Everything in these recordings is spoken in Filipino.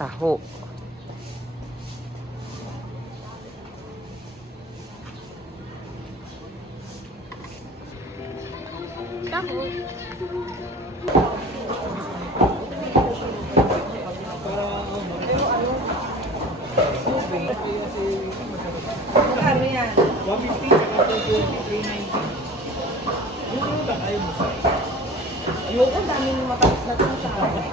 taho. Taho. Ano yan? 150 saka 390. Yung utang ayaw mo. Ayoko, daming mataas na ito sa akin.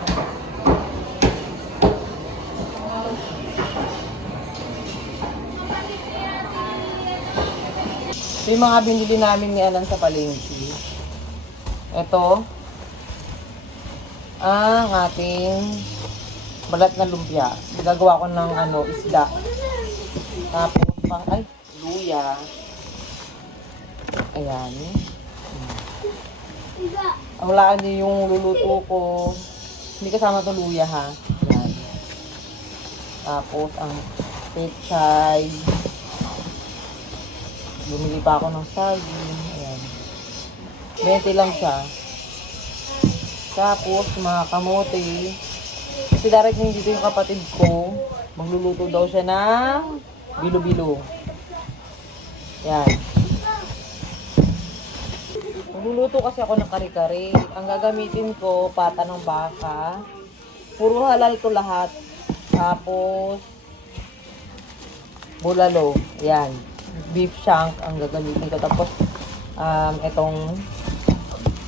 Ito yung mga binili namin ni Alan sa palengke. Ito, ang ating balat na lumpia. Gagawa ko ng isda. Tapos, luya. Ayan. Ang laan niyo yung luluto ko. Hindi kasama to luya ha. Ayan. Tapos, ang pechay. Bumili pa ako ng saging. Ayan. 20 lang siya. Tapos, mga kamote. Kasi darating dito yung kapatid ko. Magluluto daw siya ng bilo-bilo. Yan. Magluluto kasi ako ng kare-kare. Ang gagamitin ko, pata ng baka. Puro halal to lahat. Tapos, bulalo. Yan. Beef shank ang gagamitin ko. Tapos,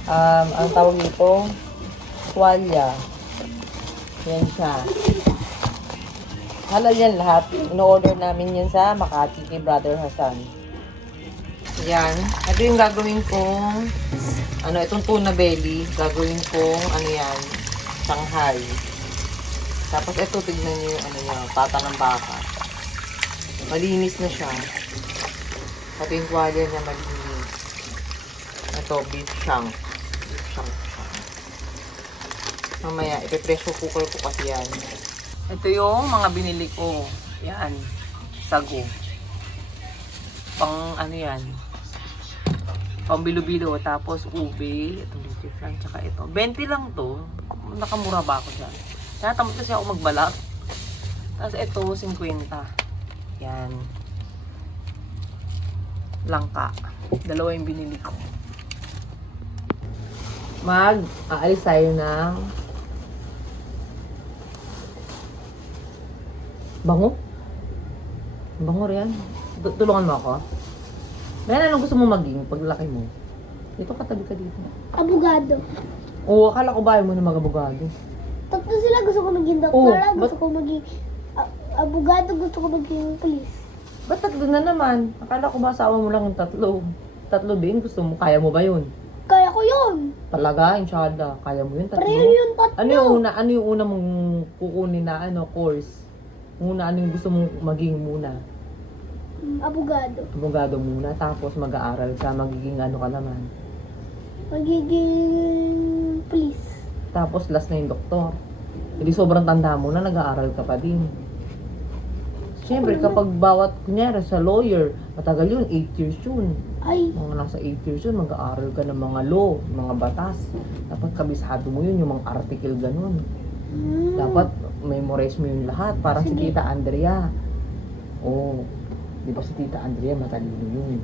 ang tawag dito, tuwalya. Yan siya. Halal yan lahat. In-order namin yan sa Makati kay Brother Hassan. Yan. Ito yung gagawin kong, itong tuna belly. Gagawin kong, Shanghai. Tapos ito, tignan nyo yung, pata ng baka. Malinis na siya. Pati yung tuwalya niya malinis. Ito, beef shank. Beef shank siya. Mamaya, ipe-pressure cooker ko kasi yan. Ito yung mga binili ko. Yan. Sago. Pang yan. Pang bilo-bilo. Tapos ube. Itong liquid flan. Tsaka ito. 20 lang to. Nakamura ba ako dyan? Tinatamad kasi ako magbalak. Tapos ito, 50. Yan. Langka. Dalawa yung binili ko. Aalis tayo ng bango? Bango rin. Tulungan mo ako. May anong gusto mo maging paglaki mo? Dito, katabi ka dito. Abogado. Oo, akala ko ba mo na mag-abogado? Tatlo sila, gusto ko maging doktora, gusto ko maging abogado, gusto ko maging police. Ba't tatlo na naman? Akala ko ba asawa mo lang yung tatlo? Tatlo din? Gusto mo? Kaya mo ba yun? Kaya ko yun. Talaga? Insyada. Kaya mo yun? Tatlo? Pareho yun tatlo. Ano yung una mong kukunin na course? Una, ano yung gusto mong maging muna? Abogado. Abogado muna, tapos mag-aaral ka, magiging ka naman. Magiging police. Tapos last na yung doktor. Hindi sobrang tanda mo na, nag-aaral ka pa din. Siyempre, kapag bawat, kunyari sa lawyer, matagal yun, 8 years yun. Ay. Mga nasa 8 years yun, mag-aaral ka ng mga law, mga batas. Dapat kabisado mo yun, yung mga article ganun. Dapat memorize mo yun lahat. Parang si Tita Andrea. Oh, di ba si Tita Andrea matalino yun?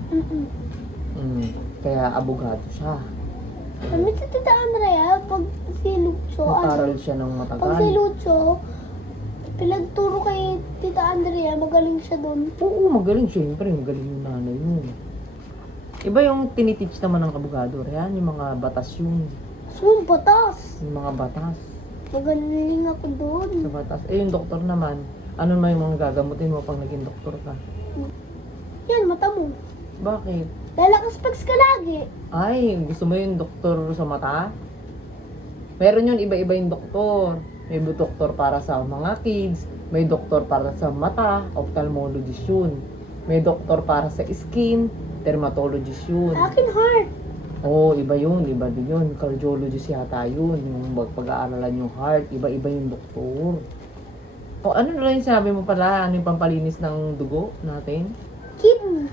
Kaya abogado siya. Kami sa Tita Andrea, pag si Lucho, Nag-aral siya ng matagal. pag si Lucho, pinagturo kay Tita Andrea, magaling siya doon. Oo, magaling. Siyempre, magaling yung nanay mo. Iba yung tiniteach naman ng abogado. Yan, yung mga batas yun. So, batas. Yung mga batas. Magaling ako doon. Sa batas. Yung doktor naman, ano naman yung mga gagamutin mo pag naging doktor ka? Yan, mata mo. Bakit? Lalakas specs ka lagi. Ay, gusto mo yung doktor sa mata? Meron yun, iba-iba yung doktor. May doktor para sa mga kids, may doktor para sa mata, ophthalmologist yun. May doktor para sa skin, dermatologist yun. Akin heart. Oo, iba yun, iba din yun. Cardiologist yata yun, yung pag-aaralan yung heart, iba-iba yung doktor. O ano na lang yung sinabi mo pala, ano yung pampalinis ng dugo natin? Kidney.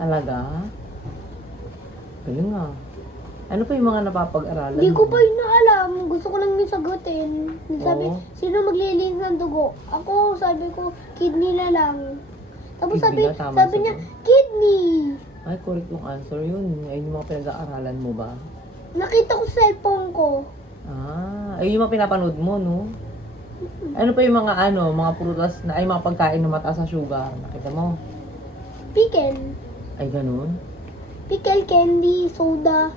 Talaga? Galing nga. Ano pa yung mga napapag-aralan Hindi ko mo? pa yun naalam. gusto ko lang yung sagutin. Sabi, Oo. sino maglilinis ng dugo? Ako, sabi ko, kidney na lang. Tapos Kidney sabi, na, tama sabi yung niya, sagot. kidney. Ay, correct yung answer yun. Ayun yung mga pinag-aaralan mo ba? Nakita ko sa cellphone ko. Ah, ayun yung mga pinapanood mo, no? Ano pa yung mga mga prutas na, ay mga pagkain na mataas sa sugar? Nakita mo? Pickle. Ay, ganun? Pickle, candy, soda.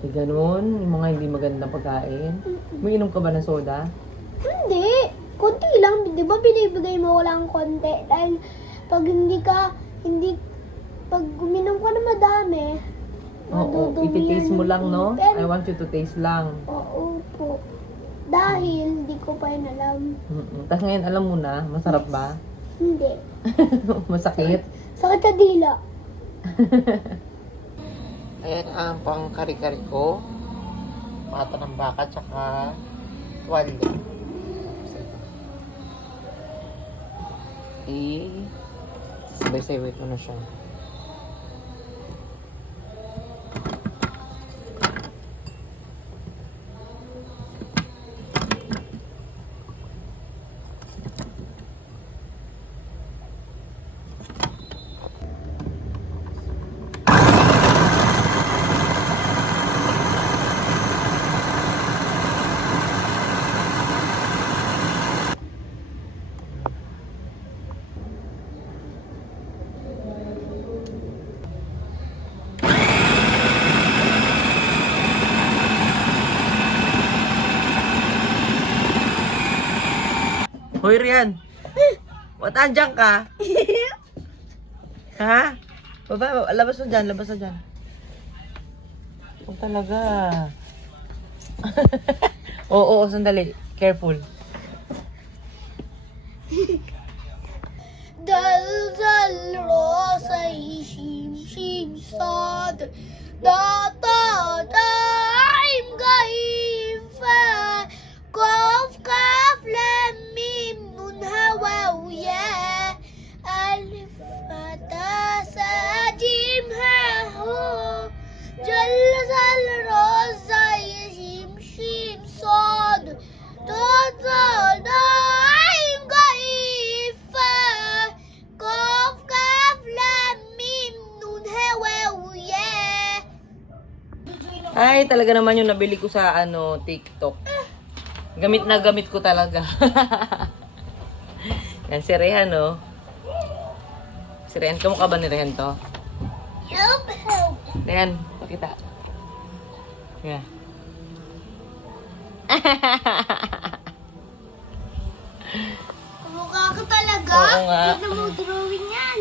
Ay, ganun? Yung mga hindi magandang pagkain? May inom ka ba ng soda? Hindi. Konti lang. Di ba binibigay mo ko lang konti? Dahil pag pag uminom ka na madami, Oo, madudumi iti-taste yan mo ng lang, no? ipin. I want you to taste lang. Oo po. Dahil hindi ko pa yun alam. Tapos ngayon, alam mo na, masarap ba? Hindi. Masakit? Sakit sa dila. Ayan ang pang kari-kari ko. Mata ng baka, tsaka tuwalya. Sabay-sabay ko na siya. Hoy, Rian! Ba't andyan ka? Ha? Baba, labas na dyan, labas na dyan. Oh, talaga. Oo, sandali. Careful. دلدل راسي شمشم صاد داتا دايم قيفة قاف كاف لام ميم نون هوا ويا ألف فتى ساجيم ها هو جلدل راسي شمشم صاد داتا دايم قيفة قاف كاف لام ميم نون هوا ويا Ay, talaga naman yung nabili ko sa TikTok. Gamit na gamit ko talaga. Yan, si Rehan, oh. Si Rehan, kamukha ba ni Rehan to? Help, help. Rehan, pakita. Yeah. Mukha ka talaga? Oo nga. Hindi mo drawing yan.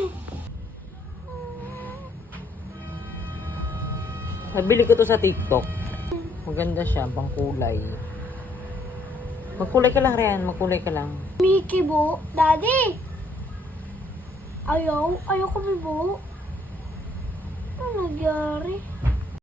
Nabili ko to sa TikTok. Maganda siya, pang kulay. Magkulay ka lang, Rehan. Magkulay ka lang. Mickey bo. Daddy! Ayaw ko Bibo. Ano nangyari?